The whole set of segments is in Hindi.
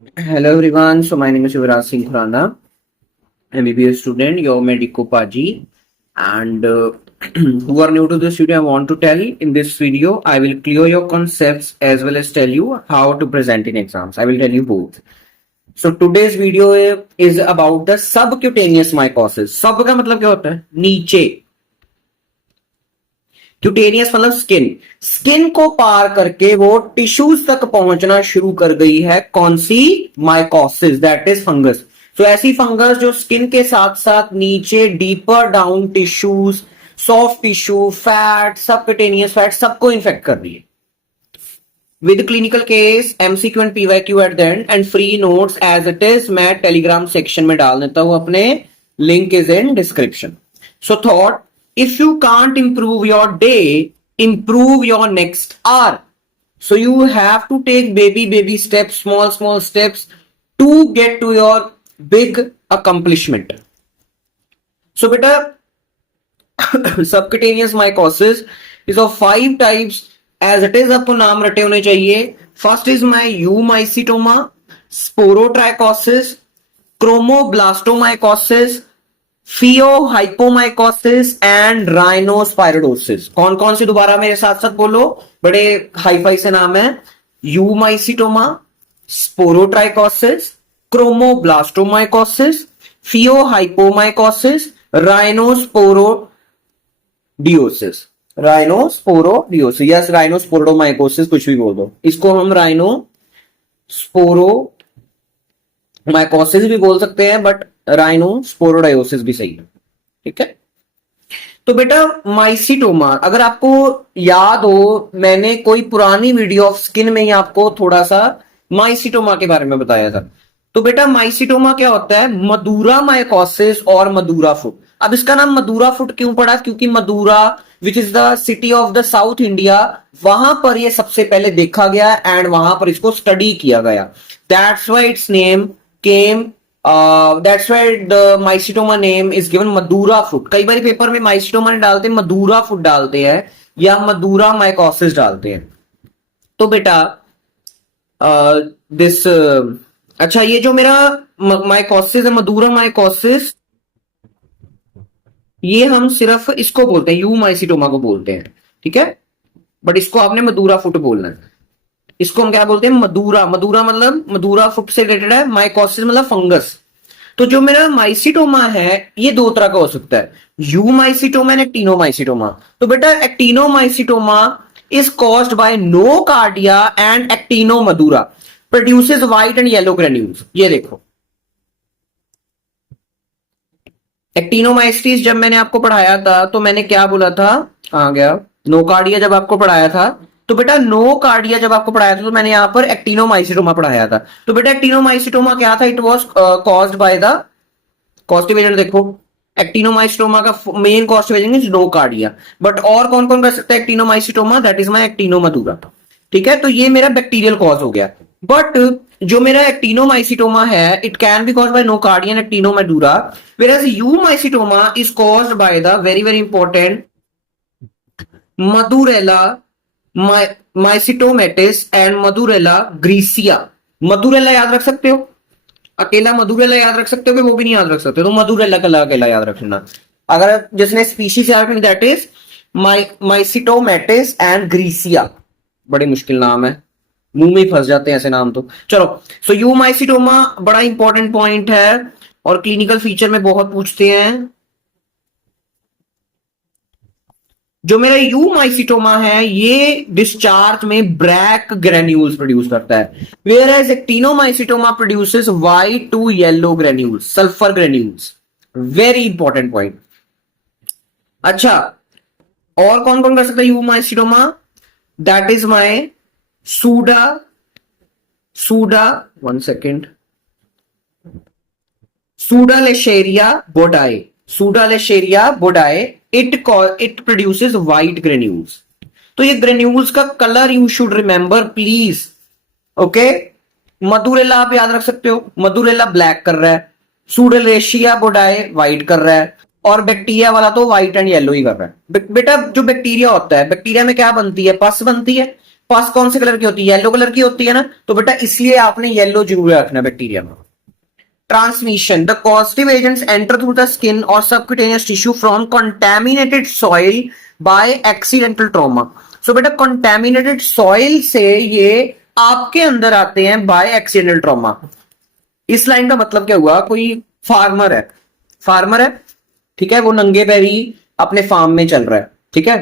Hello everyone, so my name is Yuvraj Singh Khurana, MBBS student, your Medico Paji, and who are new to this video, I want to tell in this video, I will clear your concepts as well as tell you how to present in exams. I will tell you both. So today's video is about the subcutaneous mycosis. Sub का मतलब क्या होता है? नीचे. क्यूटेनियस मतलब स्किन. स्किन को पार करके वो टिश्यूज तक पहुंचना शुरू कर गई है. कौन सी? Mycosis, that is fungus. तो ऐसी फंगस जो स्किन के साथ साथ नीचे deeper down tissues, soft tissue, fat, subcutaneous fat सबको इन्फेक्ट कर रही है. With clinical case, MCQ and PYQ at the end and free notes as it is मैं टेलीग्राम सेक्शन में डाल देता हूं अपने. Link is in description. So thought, if you can't improve your day, improve your next hour. So you have to take baby steps, small steps to get to your big accomplishment. So beta, subcutaneous mycosis is of 5 types as it is. आपको नाम रटे होने चाहिए. First is my eumycetoma, sporotrichosis, chromoblastomycosis, phaeohyphomycosis and rhinosporidiosis. कौन कौन से दोबारा मेरे साथ साथ बोलो, बड़े हाईफाई से नाम है. यूमाइसिटोमा, स्पोरोट्राइकोसिस, क्रोमोब्लास्टोमाइकोसिस, फियोहाइपोमाइकोसिस, राइनोस्पोरोडियोसिस. राइनोस्पोरोडियोसिस, यस, राइनोस्पोरोडोमाइकोसिस कुछ भी बोल दो. इसको हम राइनोस्पोरोमाइकोसिस भी बोल सकते हैं, बट राइनोस्पोरोडायोसिस भी सही है. ठीक है. तो बेटा माइसिटोमा, अगर आपको याद हो, मैंने कोई पुरानी वीडियो ऑफ स्किन में ही आपको थोड़ा सा माइसिटोमा के बारे में बताया था. तो बेटा माइसिटोमा क्या होता है? मदुरा माइकोसिस और मदुरा फुट. अब इसका नाम मदुरा फुट क्यों पड़ा? क्योंकि Madura which is the city of the south India, वहां पर ये सबसे पहले देखा गया एंड वहां पर इसको स्टडी किया गया. That's why it's name came. That's why the mycetoma name is given Madura foot. कई बार पेपर में माइसिटोमा नहीं डालते, मदुरा फुट डालते हैं या मदुरा माइकोसिस डालते हैं. तो बेटा दिस अच्छा, ये जो मेरा माइकोसिस है, मदुरा माइकोसिस, ये हम सिर्फ इसको बोलते हैं, यू माइसिटोमा को बोलते हैं. ठीक है. बट इसको आपने मदुरा फुट बोलना है. इसको हम क्या बोलते हैं? मदुरा. मदुरा मतलब मदुरा फुट से रिलेटेड है. माइकोसिस मतलब फंगस. तो जो मेरा माइसिटोमा है ये दो तरह का हो सकता है, यूमाइसिटोमा एंड एक्टिनोमाइसिटोमा. तो बेटा actinomycetoma is caused by Nocardia and Actinomadura, produces white and yellow granules. ये देखो, एक्टिनोमाइसिस जब मैंने आपको पढ़ाया था तो मैंने क्या बोला था? आ गया. नोकार्डिया जब आपको पढ़ाया था, तो बेटा नोकार्डिया जब आपको पढ़ाया था तो मैंने यहां पर एक्टिनोमाइसिटोमा पढ़ाया था. तो बेटा एक्टिनोमाइसिटोमा क्या था? It was caused by the cost evasion. देखो, एक्टिनोमाइसिटोमा का main cost evasion is Nocardia. But और कौन कौन कर सकता है actinomycetoma? That is my Actinomadura. ठीक है. तो ये मेरा बैक्टीरियल कॉज हो गया. बट जो मेरा एक्टिनोमाइसिटोमा है, it can be caused by Nocardia and Actinomadura, whereas eumycetoma is caused by the very very important Madurella mycetomatis and Madurella grisea. Madurella याद रख सकते हो, अकेला मदुरेला याद रख सकते हो, वो भी नहीं याद रख सकते, तो मदुरेला का अकेला याद रखना. अगर जिसने स्पीशीज याद रखनी, दैट इज माइसिटोमेटिस एंड ग्रीसिया. बड़े मुश्किल नाम है, मुंह में फंस जाते हैं ऐसे नाम तो. चलो, सो यूमाइसिटोमा बड़ा इंपॉर्टेंट पॉइंट है और क्लिनिकल फीचर में बहुत पूछते हैं. जो मेरा यूमाइसिटोमा है ये डिस्चार्ज में ब्लैक ग्रेन्यूल्स प्रोड्यूस करता है, whereas actinomycetoma produces white to yellow granules, sulphur granules. Very important point. अच्छा, और कौन कौन कर सकता है eumycetoma? That is my pseudo 1 second, Pseudallescheria boydii. Pseudallescheria boydii, it produces white granules. तो ये ग्रेन्यूल्स का colour you should remember please. Okay. Madurella आप याद रख सकते हो, मदुरेला ब्लैक कर रहा है, सूडालेशिया बोडाई व्हाइट कर रहा है, और बैक्टीरिया वाला तो व्हाइट एंड येलो ही कर रहा है. बेटा जो बैक्टीरिया होता है, बैक्टीरिया में क्या बनती है? पस बनती है. पस कौन से कलर की होती है? येलो कलर की होती है ना, तो बेटा इसलिए आपने येलो जरूर रखना बैक्टीरिया में। Transmission. The causative agents enter through the skin or subcutaneous tissue from contaminated soil by accidental trauma. So बेटा contaminated soil से ये आपके अंदर आते हैं by accidental trauma. इस लाइन का मतलब क्या हुआ? कोई फार्मर है, ठीक है, वो नंगे पैरी अपने फार्म में चल रहा है, ठीक है।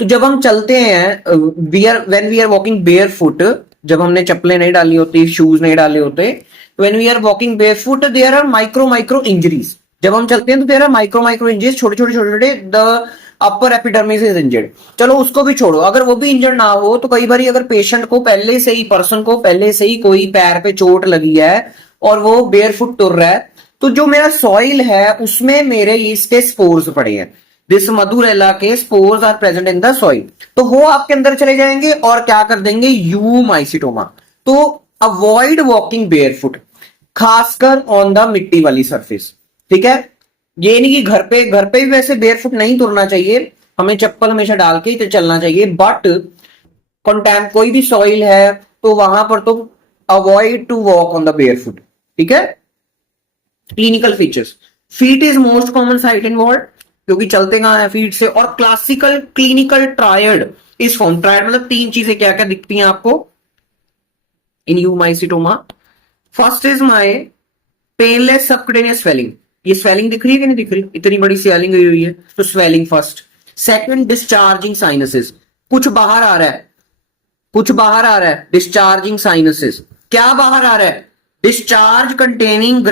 तो जब हम चलते हैं, when we are walking bare foot, जब हमने चप्पलें नहीं डाली होती, शूज नहीं डाले होते, when we are walking bare foot there are micro injuries. जब हम चलते हैं तो देयर आर माइक्रो इंजरीज, छोटे the upper epidermis is injured. चलो उसको भी छोड़ो, अगर वो भी इंजर्ड ना हो तो कई बार अगर पेशेंट को पहले से ही, पर्सन को पहले से ही कोई पैर पे चोट लगी है और वो बेयर फुट तुर रहा है, तो जो मेरा सॉइल है उसमें मेरे इसके स्पोर्स पड़े हैं, दिस मधुरेला के spores are present in the soil, तो वो आपके अंदर चले जाएंगे और क्या कर देंगे? यूमाइसिटोमा। तो अवॉइड वॉकिंग बेयरफुट, खासकर ऑन द मिट्टी वाली सरफेस, ठीक है। ये नहीं कि घर पे भी वैसे बेयरफुट नहीं तुरना चाहिए, हमें चप्पल हमेशा डाल के ही चलना चाहिए, बट कोई भी सॉइल है तो वहां पर तो avoid to walk on the barefoot, ठीक है। Clinical features, feet is most common site involve, क्योंकि चलते कहां है? फीट से। और classical clinical triad is form. Triad मतलब तीन चीजें क्या क्या दिखती हैं आपको in eumycetoma? First is my painless subcutaneous swelling, ये स्वेलिंग दिख रही है कि नहीं दिख रही? इतनी बड़ी स्वेलिंग हुई है, तो swelling first. Second, discharging sinuses, कुछ बाहर आ रहा है, डिस्चार्जिंग साइनसेस। क्या बाहर आ रहा है? Discharge containing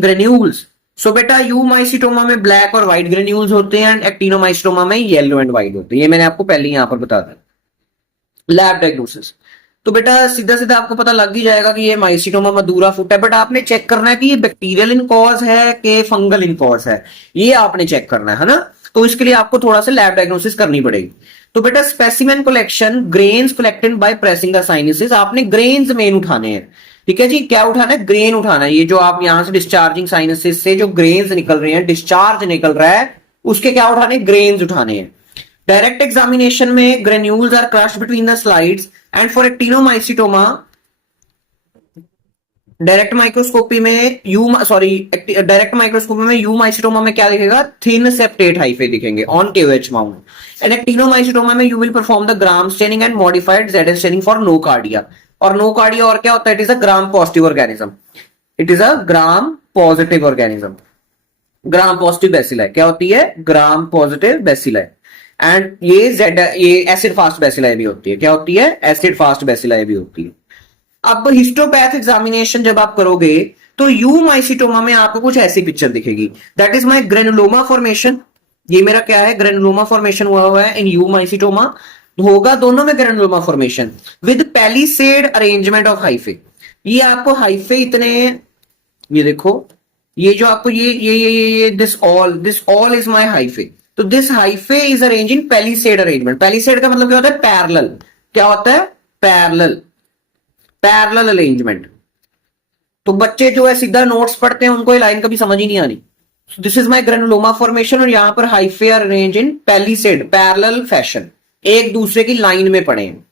granules. सो बेटा यूमाइसिटोमा में ब्लैक और व्हाइट ग्रेन्यूल्स होते हैं, एक्टिनोमाइसिटोमा में येलो एंड व्हाइट होते हैं। ये मैंने आपको पहले यहां पर बता दिया। लैब डायग्नोसिस, तो बेटा सीधा सीधा आपको पता लग ही जाएगा कि ये माइसिटोमा मधुरा फुट है, बट आपने चेक करना है कि ये बैक्टीरियल इन कॉज है कि फंगल इन कॉज है, ये आपने चेक करना है ना। तो इसके लिए आपको थोड़ा सा लैब डायग्नोसिस करनी पड़ेगी। तो बेटा specimen collection, grains collected by pressing the sinuses, आपने ग्रेन्स मेन उठाने हैं, ठीक है जी। क्या उठाना है? ग्रेन उठाना है। ये जो आप यहां से डिस्चार्जिंग साइनसेस से जो ग्रेन्स निकल रहे हैं, डिस्चार्ज निकल रहा है, उसके क्या उठाने? ग्रेन्स उठाने हैं। डायरेक्ट एग्जामिनेशन में granules are crushed between the slides and for actinomycetoma direct microscopy में यूमाइसिटोमा में क्या दिखेगा? थिन सेप्टेट हाइफे दिखेंगे on KOH mount. And actinomycetoma में you will perform the gram staining and modified ZS staining for Nocardia. और नोकार्डिया और क्या होता है? It is a gram positive organism, gram positive bacilli. क्या होती है? Gram positive bacilli. एंड ये एसिड फास्ट बैसिलाई भी होती है। क्या होती है? एसिड फास्ट बैसिलाई भी होती है। अब हिस्टोपैथ एग्जामिनेशन जब आप करोगे तो यूमाइसिटोमा में आपको कुछ ऐसी पिक्चर दिखेगी, that is my granuloma formation. ये मेरा क्या है? ग्रेनुलोमा फॉर्मेशन हुआ है इन यूमाइसिटोमा। होगा दोनों में granuloma formation with palisade arrangement of hyphae. ये आपको हाइफे इतने, ये देखो, ये जो आपको ये this all is my hyphae. तो this hyphae is arrange in palisade arrangement. Palisade का मतलब क्या होता है? पैरेलल। क्या होता है? Parallel arrangement. तो बच्चे जो है सीधा नोट्स पढ़ते हैं, उनको ये लाइन कभी समझ ही नहीं आनी। This is my granuloma formation और यहां पर hyphae are arrange in palisade, parallel fashion, एक दूसरे की लाइन में पड़े हैं।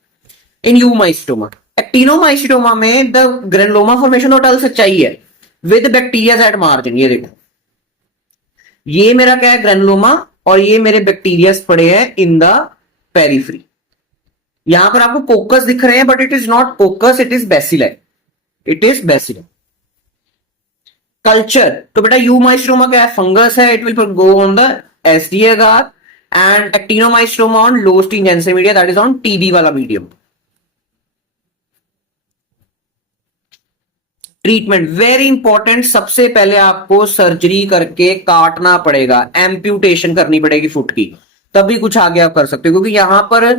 इन यूमाइसिटोमा, एक्टिनोमाइसिटोमा में द ग्रेनुलोमा फॉर्मेशन तो टल सच्चाई है विद बैक्टीरिया एट मार्जिन। ये देखो, ये मेरा क्या है? ग्रेनुलोमा, और ये मेरे बैक्टीरिया पड़े हैं इन द पेरिफेरी। यहां पर आपको कोकस दिख रहे हैं, but it is not coccus, it is bacilli. Culture, तो बेटा यूमाइसिटोमा क्या है? फंगस है, it will go on the SDA agar, and actinomycetoma on low stringency media, that is on TB वाला मीडियम। ट्रीटमेंट वेरी इंपॉर्टेंट, सबसे पहले आपको सर्जरी करके काटना पड़ेगा, एम्प्यूटेशन करनी पड़ेगी फुट की, तभी कुछ आगे आप कर सकते हो। क्योंकि यहां पर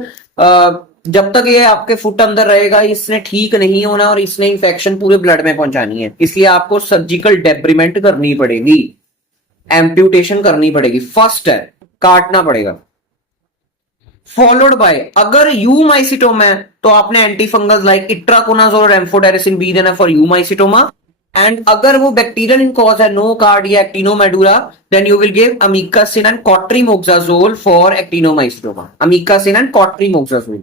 जब तक ये आपके फुट अंदर रहेगा, इसने ठीक नहीं होना और इसने इंफेक्शन पूरे ब्लड में पहुंचानी है, इसलिए आपको सर्जिकल डेब्रिमेंट करनी पड़ेगी, एम्प्यूटेशन करनी पड़ेगी। फर्स्ट है काटना पड़ेगा, फॉलोड बाय, अगर यूमाइसिटोमा है तो आपने एंटीफंगल लाइक इट्राकोनाजोल और एम्फोटेरिसिन बी देना फॉर यूमाइसिटोमा। एंड अगर वो बैक्टीरियल इन कॉज है, नो कार्ड या Actinomadura, then you will give amikacin and cotrimoxazole for actinomycetoma, amikacin and cotrimoxazole.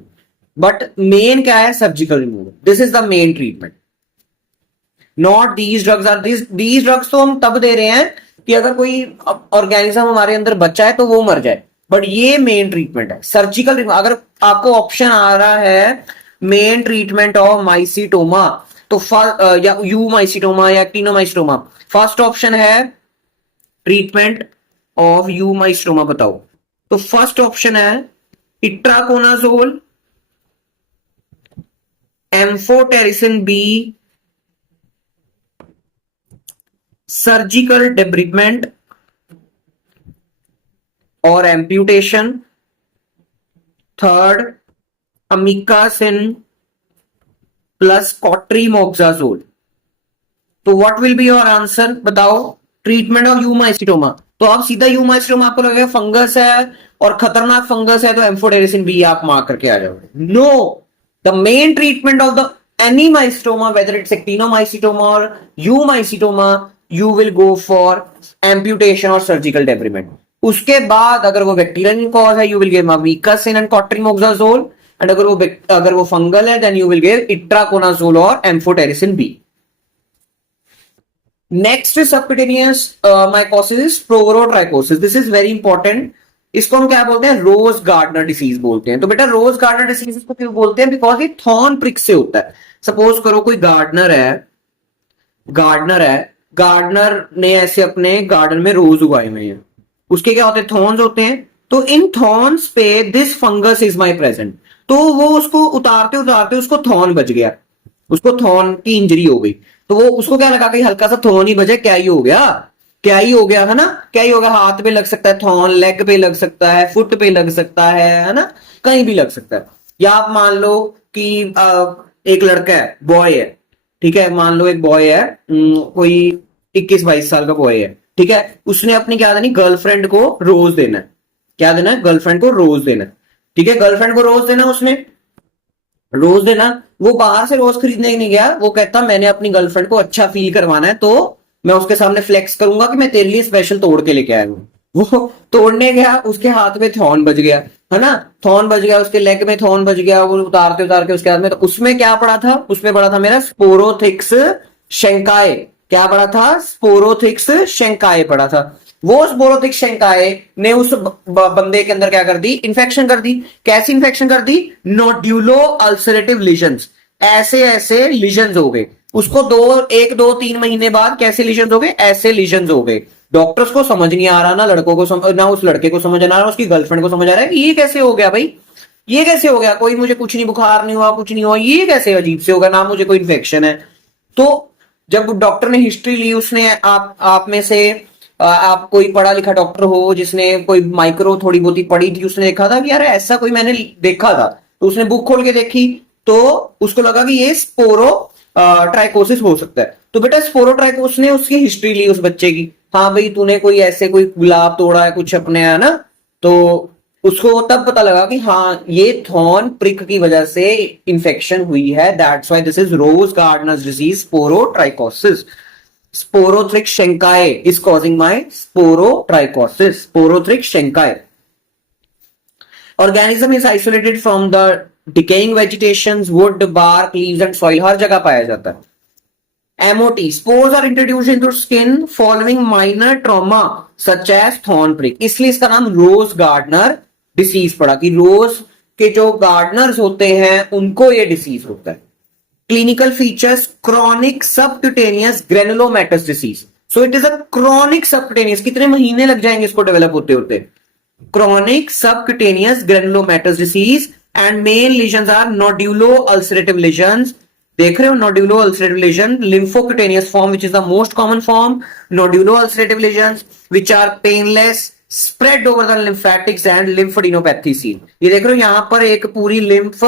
But main क्या है, surgical removal, this is the main treatment, not these drugs or these drugs तो हम तब दे रहे हैं कि अगर कोई ऑर्गेनिज्म हमारे अंदर बचा है तो वो मर जाए, बट ये मेन ट्रीटमेंट है सर्जिकल। अगर आपको ऑप्शन आ रहा है मेन ट्रीटमेंट ऑफ माइसीटोमा तो या यू माइसीटोमा या एक्टिनोमाइसीटोमा, फर्स्ट ऑप्शन है ट्रीटमेंट ऑफ यू माइसीटोमा, बताओ। तो फर्स्ट ऑप्शन है इट्राकोनाजोल, एम्फोटेरिसिन बी, सर्जिकल डेब्रिगमेंट और एम्प्यूटेशन, थर्ड अमीकासिन प्लस कॉट्रीमोक्साजोल। तो what will be your answer, बताओ। ट्रीटमेंट ऑफ यूमाइसीटोमा, तो आप सीधा यूमाइसीटोमा आपको लगेगा फंगस है और खतरनाक फंगस है तो एम्फोटेरिसिन बी आप मार्क करके आ जाओगे। No, the main treatment of the any mycetoma, whether it's actinomycetoma और eumycetoma, you will go for amputation और सर्जिकल डेब्रिगमेंट। उसके बाद अगर वो बैक्टीरियल कॉज है, you will give amikacin and cotrimoxazole, and अगर वो फंगल है then you will give itraconazole और amphotericin B. Next subcutaneous mycosis, sporotrichosis, this is very important. इसको हम क्या बोलते हैं, रोज गार्डनर डिसीज बोलते हैं। तो बेटा रोज गार्डनर डिसीज इसको क्यों बोलते हैं, बिकॉज ये थॉर्न प्रिक से होता है। सपोज करो कोई गार्डनर है, गार्डनर ने ऐसे अपने गार्डन में रोज उगाए हुए हैं, उसके क्या होते हैं, थॉर्न्स होते हैं। तो इन थॉर्न्स पे this fungus is my present, तो वो उसको उतारते उतारते उसको थॉर्न बच गया, उसको थॉर्न की इंजरी हो गई, तो वो उसको क्या लगा कि हल्का सा थॉर्न ही बचे, क्या ही हो गया है ना, क्या ही हो गया, हाथ पे लग सकता है थॉर्न, लेग पे लग सकता है, फुट पे लग सकता है ना, कहीं भी लग सकता है। या आप मान लो कि एक लड़का है, बॉय है, ठीक है, मान लो एक बॉय है, कोई 21-22 साल का बॉय है, ठीक है, उसने अपनी क्या देनी, गर्लफ्रेंड को रोज देना है, क्या देना है, गर्लफ्रेंड को रोज देना है, ठीक है, गर्लफ्रेंड को रोज देना, उसने रोज देना, वो बाहर से रोज खरीदने नहीं गया, वो कहता मैंने अपनी गर्लफ्रेंड को अच्छा फील करवाना है तो मैं उसके सामने फ्लेक्स करूंगा कि मैं तेरे लिए स्पेशल तोड़ के लेके आया हूं। वो तोड़ने गया, उसके हाथ में थॉर्न बज गया, है ना, थॉर्न बज गया, उसके लेग में थॉर्न बज गया, वो उतारते उतार के उसके हाथ में, तो उसमें क्या पड़ा था, उसमें पड़ा था मेरा स्पोरोथिक्स शंकाए, क्या पड़ा था, स्पोरोथिक्स शंकाए पड़ा था। वो स्पोरोथिक्स शंकाए ने उस बंदे के अंदर क्या कर दी, इन्फेक्शन कर दी। कैसी इन्फेक्शन कर दी, नोड्यूलो अल्सरेटिव लीजन्स, ऐसे ऐसे लीजन्स हो गए उसको, 1-2-3 महीने बाद कैसे लीजन्स हो गए, ऐसे लीजन्स हो गए। डॉक्टर्स को समझ नहीं आ रहा, ना लड़कों को ना उस लड़के को समझ आ रहा, उसकी गर्लफ्रेंड को समझ आ रहा है, ये कैसे हो गया भाई, ये कैसे हो गया, कोई मुझे कुछ नहीं, बुखार नहीं हुआ, कुछ नहीं हुआ, ये कैसे अजीब से होगा, ना मुझे कोई इन्फेक्शन है। तो जब डॉक्टर ने हिस्ट्री ली, उसने आप में से आप कोई पढ़ा लिखा डॉक्टर हो जिसने कोई माइक्रो थोड़ी बहुत ही पढ़ी थी, उसने देखा था कि यार ऐसा कोई मैंने देखा था, तो उसने बुक खोल के देखी तो उसको लगा कि ये स्पोरो ट्राइकोसिस हो सकता है। तो बेटा स्पोरोट्राइकोसिस ने उसकी हिस्ट्री ली उस बच्चे की, हाँ भाई तूने कोई ऐसे कोई गुलाब तोड़ा है कुछ अपने, है ना, तो उसको तब पता लगा कि हाँ ये थॉर्न प्रिक की वजह से इंफेक्शन हुई है, that's why this is rose gardener's disease sporotrichosis. Sporothrix shankai is causing my sporotrichosis, Sporothrix shankai. Organism is isolated from the decaying vegetations, wood, bark, leaves and soil, हर जगह पाया जाता है। MOT, spores are introduced into skin following minor trauma such as thorn prick, इसलिए इसका नाम रोज गार्डनर डिसीज पड़ा कि रोज के जो गार्डनर्स होते हैं उनको ये डिसीज होता है। Clinical features, chronic subcutaneous granulomatous disease. So it is a chronic subcutaneous, कितने महीने लग जाएंगे इसको डेवलप होते होते। Chronic subcutaneous granulomatous disease and main lesions are nodulo-ulcerative lesions. देख रहे हो, nodulo-ulcerative lesion, lymphocutaneous form which is the most common form, nodulo-ulcerative lesions which are painless, spread over the lymphatics and lymphadenopathy seen. ये देख रहे हो यहां पर एक पूरी लिम्फ,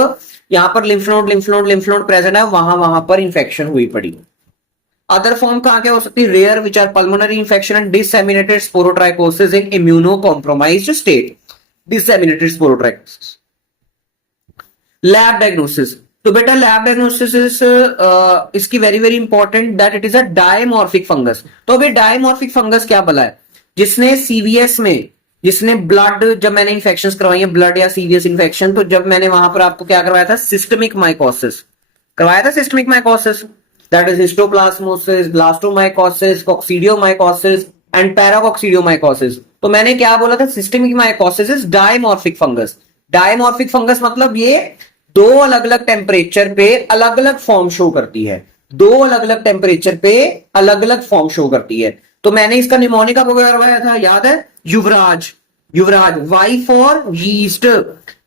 यहां पर लिम्फ नोड प्रेजेंट है, वहां पर इंफेक्शन हुई पड़ी। अदर फॉर्म कहां क्या हो सकती है, rare which are pulmonary infection and disseminated sporotrichosis in immunocompromised state, disseminated sporotrichosis. Lab diagnosis, तो बेटा लैब डायग्नोसिस इसकी very very important that it is a dimorphic fungus. तो अभी डायमॉर्फिक फंगस क्या बोला है? जिसने सीवीएस में, जिसने ब्लड, जब मैंने इन्फेक्शंस करवाई है ब्लड या सीवीएस इन्फेक्शन, तो जब मैंने वहां पर आपको क्या करवाया था, सिस्टमिक माइकोसिस करवाया था। Systemic mycosis that is histoplasmosis, blastomycosis, coccidioidomycosis and paracoccidioidomycosis. तो मैंने क्या बोला था, systemic mycosis is dimorphic fungus. Dimorphic fungus मतलब ये दो अलग अलग टेम्परेचर पे अलग अलग फॉर्म शो करती है, दो अलग अलग टेम्परेचर पे अलग अलग फॉर्म शो करती है। तो मैंने इसका निमोनिक आपको करवाया था, याद है? युवराज, युवराज, वाई फॉर यीस्ट।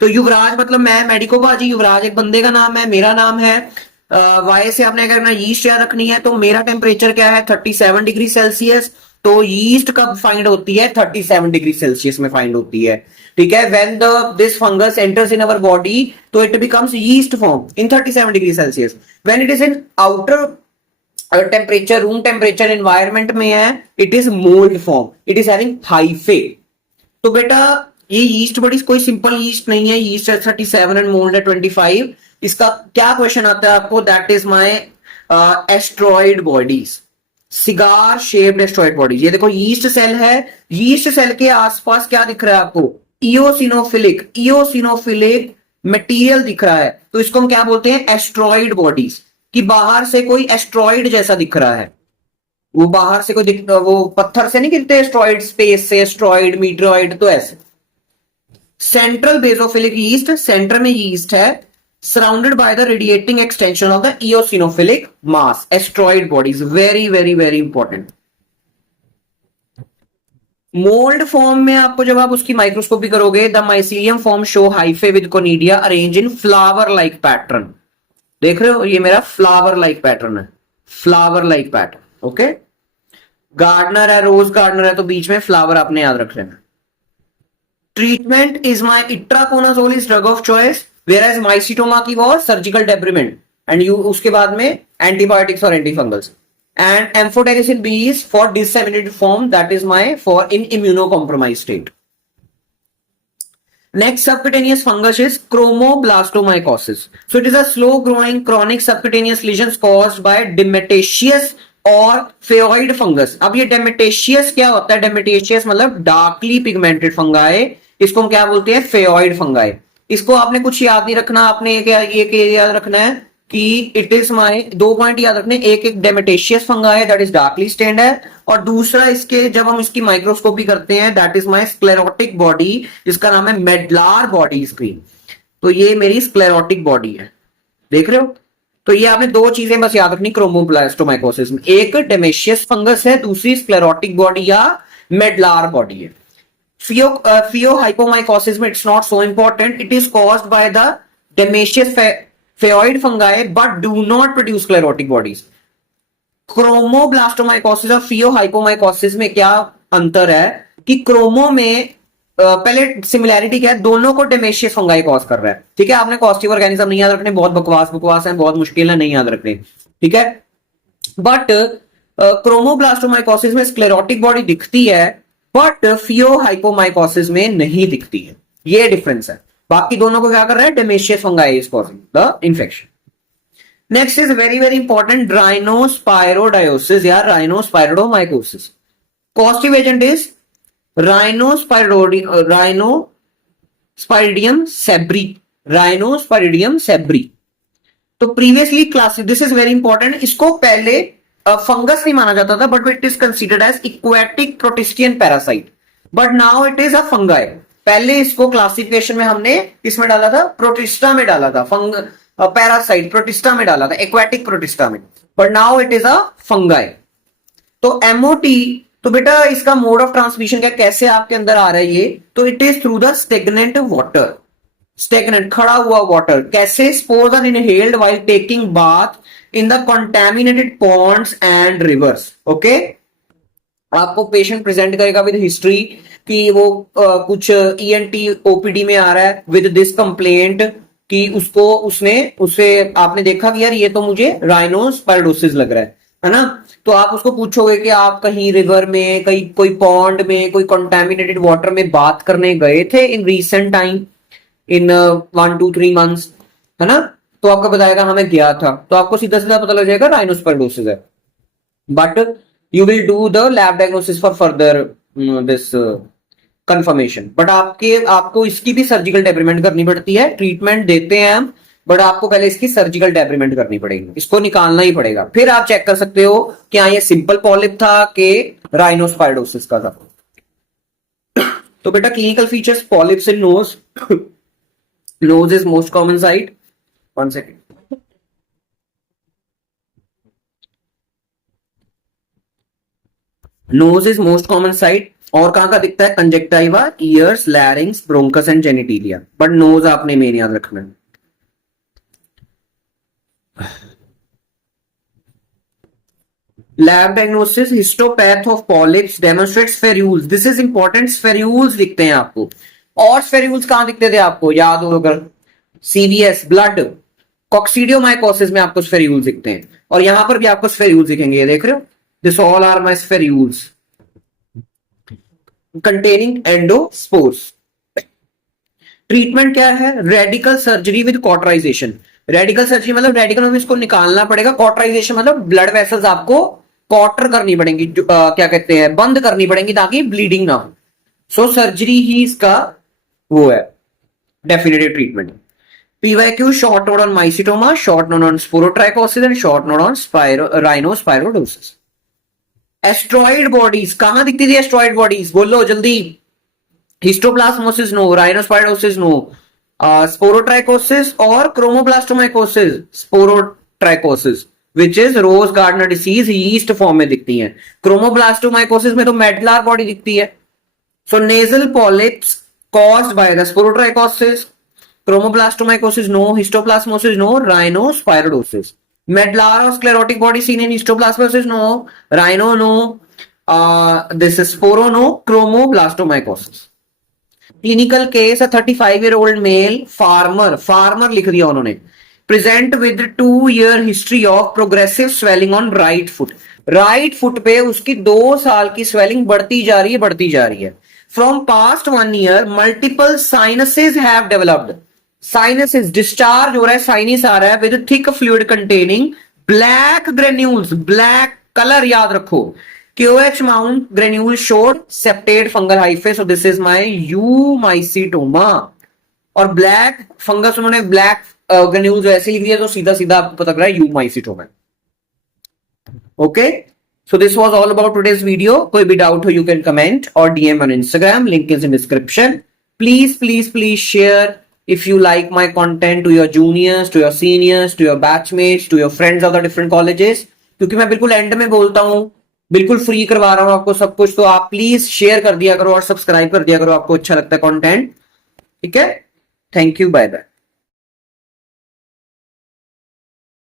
तो युवराज मतलब मैं मेडिको बाजी, युवराज एक बंदे का नाम है, मेरा नाम है। वाई से आपने करना, यीस्ट याद रखनी है। तो मेरा टेम्परेचर क्या है, 37 डिग्री सेल्सियस। तो यीस्ट कब फाइंड होती है, 37 डिग्री सेल्सियस में फाइंड होती है। ठीक है, when this fungus enters in our body तो it becomes yeast form in 37 degree Celsius. When it is in outer temperature, room temperature environment में है, it is mould form, it is having hyphae. तो बेटा ये यीस्ट बड़ी कोई सिंपल यीस्ट नहीं है, यीस्ट है 37 एंड मोल्ड है 25। इसका क्या क्वेश्चन आता है आपको, that is my asteroid bodies, cigar shaped asteroid bodies. ये देखो यीस्ट सेल है, यीस्ट सेल के आसपास क्या दिख रहा है आपको, इओसिनोफिलिक, इओसिनोफिलिक मटेरियल दिख रहा है। तो इसको हम क्या बोलते हैं, एस्ट्रॉइड बॉडीज। कि बाहर से कोई एस्ट्रॉइड जैसा दिख रहा है, वो बाहर से कोई वो पत्थर से नहीं गिरते एस्ट्रॉइड, स्पेस से एस्ट्रॉइड, मीटरॉइड, तो ऐसे। सेंट्रल बेसोफिलिक यीस्ट, सेंटर में यीस्ट है, surrounded by the radiating extension of the eosinophilic mass, asteroid bodies. Very very very important. Mould form में आपको जब आप उसकी माइक्रोस्कोपी करोगे, the mycelium form show hyphae with conidia arrange in flower like pattern. देख रहे हो, ये मेरा फ्लावर लाइक पैटर्न है, flower like pattern. Okay, gardener है, रोज गार्डनर है, तो बीच में फ्लावर आपने याद रख लेना। Treatment is my itraconazole is drug of choice, whereas mycetoma की was surgical debridement and you उसके बाद में एंटीबायोटिक्स और antifungals. And amphotericin B is for disseminated form, that is my for in immuno compromise state. Next subcutaneous fungus is chromoblastomycosis. So it is a slow growing chronic subcutaneous lesions caused by Demataceous और फेओइड फंगस। अब ये डेमेटेशियस क्या होता है, डेमेटेशियस मतलब डार्कली पिगमेंटेड फंगाई, इसको हम क्या बोलते हैं, फेओइड फंगाई। इसको आपने कुछ याद नहीं रखना, आपने एक याद रखना है कि इट इज माई, 2 पॉइंट याद रखने, एक डेमेटेशियस फंगाई है दैट इज डार्कली स्टेन्ड है, और दूसरा इसके जब हम इसकी माइक्रोस्कोपी करते हैं that is my sclerotic body, जिसका नाम है मेडलार बॉडी स्क्रीन। तो ये मेरी स्क्लेरोटिक बॉडी है, देख रहे हो। तो ये आपने 2 चीजें बस याद रखनी क्रोमोब्लास्टोमाइकोसिस में, एक डेमेशियस फंगस है, दूसरी स्क्लेरोटिक बॉडी या मेडलार बॉडी है। Pheohypomycosis में it's not so important, it is caused by the dematiaceous phaeoid fungi but do not produce sclerotic bodies. Chromoblastomycosis और फियोहाइपोमाइकोसिस में क्या अंतर है कि क्रोमो में पहले सिमिलैरिटी क्या है, दोनों को डेमेशियस फंगाई कॉज कर रहा है। ठीक है, आपने कॉस्टिव ऑर्गेनिज्म नहीं याद रखने, बहुत बकवास है, बहुत मुश्किल है, नहीं याद रखने। ठीक है, बट क्रोमोब्लास्टोमाइकोसिस में स्क्लेरोटिक बॉडी दिखती है बट फियोहाइपोमाइकोसिस में नहीं दिखती है, ये डिफरेंस है। बाकी दोनों को क्या कर रहा है, dematiaceous fungi is causing the infection. Next is very very important, rhinosporidiosis या rhinosporidiomycosis. Causative agent is rhinosporidium seeberi, rhinosporidium seeberi. तो previously class, this is very important, इसको पहले फंगस नहीं माना जाता था but it is considered as aquatic protistan parasite, but now it is a fungi. पहले इसको क्लासिफिकेशन में हमने इसमें डाला था, प्रोटिस्टा में डाला था, पैरासाइट प्रोटिस्टा में डाला था, एक्वेटिक प्रोटिस्टा में, but now it is a fungi. तो एमओटी, तो बेटा इसका मोड ऑफ ट्रांसमिशन क्या, कैसे आपके अंदर आ रहा है ये, तो it is through the stagnant water, stagnant खड़ा हुआ वाटर। कैसे, spores are inhaled while taking bath in the contaminated ponds and rivers. Okay, आपको पेशेंट प्रेजेंट करेगा विद हिस्ट्री कि वो कुछ ईएनटी ओपीडी में आ रहा है विद दिस कंप्लेंट कि उसे आपने देखा कि यार ये तो मुझे राइनोस्पायरोडोसिस लग रहा है ना। तो आप उसको पूछोगे कि आप कहीं रिवर में, कहीं कोई पॉन्ड में, कोई कंटामिनेटेड वाटर में बात करने गए थे in recent time, in 1 to 3 months, है ना। तो आपको बताएगा हमें गया था, तो आपको सीधा सीधा पता लग जाएगा राइनोस्पायरोसिस है। But you will do the lab diagnosis for further this confirmation. But आपको इसकी भी सर्जिकल डेब्रिमेंट करनी पड़ती है, ट्रीटमेंट देते हैं हम, बट आपको पहले इसकी सर्जिकल डेब्रिमेंट करनी पड़ेगी, इसको निकालना ही पड़ेगा, फिर आप चेक कर सकते हो कि हाँ ये सिंपल पॉलिप था कि राइनोस्पायरोसिस का था। तो बेटा clinical features, polyps in nose, nose is most common site. 1 second. Nose is most common site, और कहां का दिखता है? Conjunctiva, ears, larynx, bronchus and genitalia, but nose आपने मेन याद रखना है। Lab diagnosis, histopath of polyps demonstrates spherules, this is important, spherules दिखते हैं आपको। और स्फेरूल्स कहां दिखते थे आपको याद हो अगर? सीवीएस, ब्लड, कॉक्सीडियोमाइकोसिस में आपको स्फेरूल्स दिखते हैं, और यहां पर भी आपको स्फेरूल्स दिखेंगे, ये देख रहे हो? This all are my spherules containing endospores. Treatment क्या है? Radical surgery with cauterization. Radical surgery मतलब रेडिकल में इसको निकालना पड़ेगा, कॉटराइजेशन मतलब ब्लड वेसल्स आपको कॉटर करनी पड़ेंगी, क्या कहते हैं, बंद करनी पड़ेंगी ताकि ब्लीडिंग ना हो। सो सर्जरी ही इसका वो है definitive treatment. PYQ, short note on mycetoma, short note on sporotrichosis and short note on rhinospyrodosis। Asteroid bodies कहां दिखती थी? एस्ट्रॉइड बॉडीज बोलो जल्दी। Histoplasmosis no, rhinosporidiosis no, sporotrichosis और chromoblastomycosis, sporotrichosis which is rose gardener disease, yeast form में दिखती है। क्रोमोब्लास्टोमाइकोसिस में तो मेडुलर बॉडी दिखती है। So nasal polyps caused by the sporotrichosis, chromoblastomycosis no, histoplasmosis no, rhinospyrodosis। medullary or sclerotic body seen in histoplasmosis no, rhino no, this is sporo no, chromoblastomycosis। Clinical case, a 35-year-old male farmer, farmer लिख दिया उन्होंने, present with 2-year history of progressive swelling on right foot. Right foot पे उसकी 2 साल की स्वेलिंग बढ़ती जा रही है, बढ़ती जा रही है। From past 1 year multiple sinuses have developed. Sinuses discharge हो रहा है, साइनस आ रहा है with thick fluid containing black granules, black colour याद रखो। QH mount granule showed septate fungal hyphae, so this is my eumycetoma। और ब्लैक फंगस उन्होंने ब्लैक ग्रेन्यूल्स ऐसे लिख दिया तो सीधा सीधा आपको पता लग रहा है eumycetoma। Okay, so this was all about today's video। कोई भी डाउट हो you can comment or DM on Instagram, link is in description। Please share if you like my content to your juniors, to your seniors, to your batchmates, to your friends of the different colleges, क्योंकि मैं बिल्कुल एंड में बोलता हूं, बिल्कुल फ्री करवा रहा हूं आपको सब कुछ, तो आप प्लीज शेयर कर दिया करो और सब्सक्राइब कर दिया करो, आपको अच्छा लगता है कंटेंट। ठीक है, थैंक यू, बाय बाय।